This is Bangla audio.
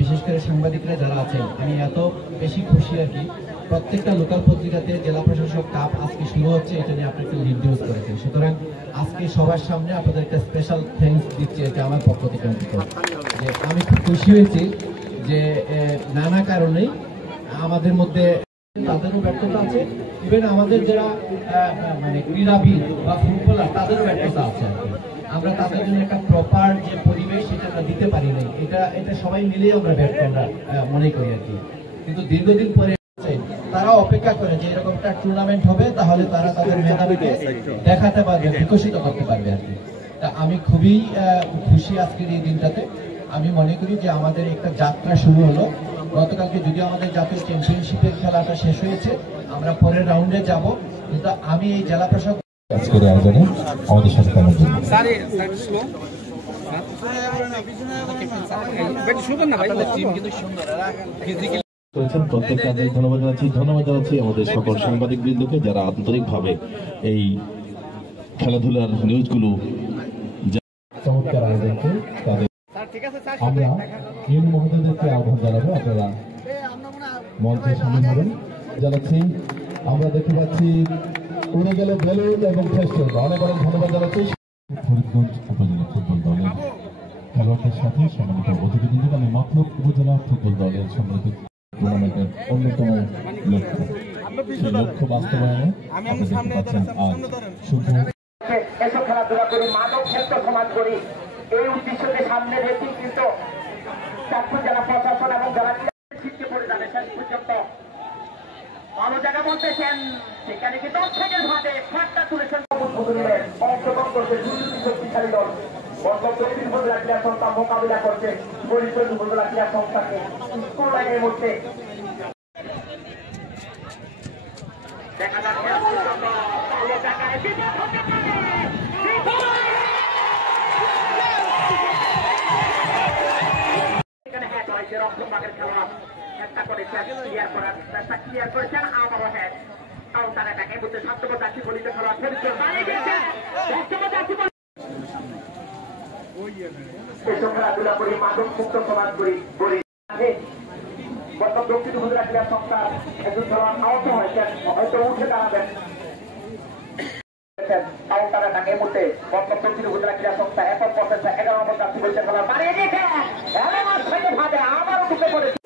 বিশেষ করে সাংবাদিকরা যারা আছেন, আমি এত বেশি খুশি আর কি। প্রত্যেকটা লোকাল পত্রিকাতে জেলা প্রশাসক কাপ আজকে শুরু হচ্ছে, এটা নিয়ে আপনি একটু নির্দেশ করেছেন। সুতরাং আজকে সবার সামনে আপনাদের একটা স্পেশাল থ্যাঙ্কস দিচ্ছি, এটা আমার পক্ষ থেকে। যে আমি খুব খুশি হয়েছি যে নানা কারণেই আমাদের মধ্যে তাদেরও ব্যর্থতা আছে, ইভেন আমাদের যারা মানে ক্রীড়াবিদ বা ফুটবলার তাদেরও ব্যর্থতা আছে আর কি। আমরা তাদের জন্য একটা প্রপার যে পরিবেশ সেটা আমরা দিতে পারি নাই, এটা সবাই মিলেই আমরা ব্যর্থ আমরা মনে করি আর কি। কিন্তু দীর্ঘদিন পরে তারা অপেক্ষা করে যে এরকম একটা টুর্নামেন্ট হবে, তাহলে তারা তাদের মেধাবীকে দেখাতে পারবে, বিকশিত করতে পারবে আর কি। আমি খুবই খুশি আজকের এই দিনটাতে। আমি মনে করি যে আমাদের একটা যাত্রা শুরু হলো। গতকালকে যদিও আমাদের জাতীয় চ্যাম্পিয়নশিপের খেলাটা শেষ হয়েছে, আমরা পরের রাউন্ডে যাব, কিন্তু আমি এই জেলা প্রশাসক আজকের আয়োজনে আমাদের সাথে থাকার জন্য প্রত্যেককে আন্তরিক ধন্যবাদ জানাচ্ছি আমাদের সকল সাংবাদিক বৃন্দকে যারা আন্তরিকভাবে এই খেলাধুলার নিউজগুলো চমৎকার আয়োজনকে তাদের আমরা ইউনি মহোদয়দেরকে আহ্বান জানাবো, আপনারা মঞ্চে সামিল হবেন জানাচ্ছি। আমরা দেখতে পাচ্ছি উড়ে গেলে বেলুন এবং ফেস্টুন, অনেক অনেক ধন্যবাদ জানাচ্ছি। ফরিদগঞ্জ উপজেলা ফুটবল দলের খেলোয়াড়দের সাথে সম্মানিত অতিথিবৃন্দ, আমি মতলব উপজেলা ফুটবল দলের সম্মানিত টুর্নামেন্টের অন্যতম লক্ষ্য, সেই লক্ষ্য বাস্তবায়নে আপনি দেখতে পাচ্ছেন আজ শুধু এসব খেলাধুলা করি, মাদক মুক্ত সমাজ করি, এই উদ্দেশ্যকে সামনে রেখে কিন্তু চাঁদপুর জেলা প্রশাসন এবং যারা ছিটকে পড়ে যাবে শেষ পর্যন্ত ভালো জায়গা বলতেছেন, সেখানে কি দর্শকের ভাবে ফাঁকটা তুলেছেন, অংশগ্রহণ করছে দুর্নীতি শক্তিশালী দল দক্ষিণ উপজেলা ক্রীড়া সংস্থা মোকাবিলা করছে ফরিদগঞ্জ উপজেলা ক্রীড়া সংস্থাকে স্কুল লাইনের মধ্যে দেখা যাচ্ছে ভালো জায়গায় বিপদ হতে পারে। এখানে হ্যাঁ হয়েছে রক্তবাগের খেলা চেষ্টা করেছেন, ক্লিয়ার করেছেন আবারও হ্যাঁ কাউন্টারে তাকে বলতে সার্থক যাচ্ছি বলিতে খেলা ফরিদগঞ্জ বানিয়ে দিয়েছেন। এসব খেলাধুলা করি, মাদক মুক্ত সমাজ করি দক্ষিণ উপজেলা ক্রীড়া সংস্থার একজন খেলোয়াড় আহত হয়েছেন, হয়তো উঠে দাঁড়াবেন। কাউন্টারে তাকে মুহূর্তে দক্ষিণ উপজেলা ক্রীড়া সংস্থা এখন পর্যন্ত 11 নম্বর যাত্রী বলতে খেলা বাড়িয়ে দিয়েছে, আবার ঢুকে পড়েছে।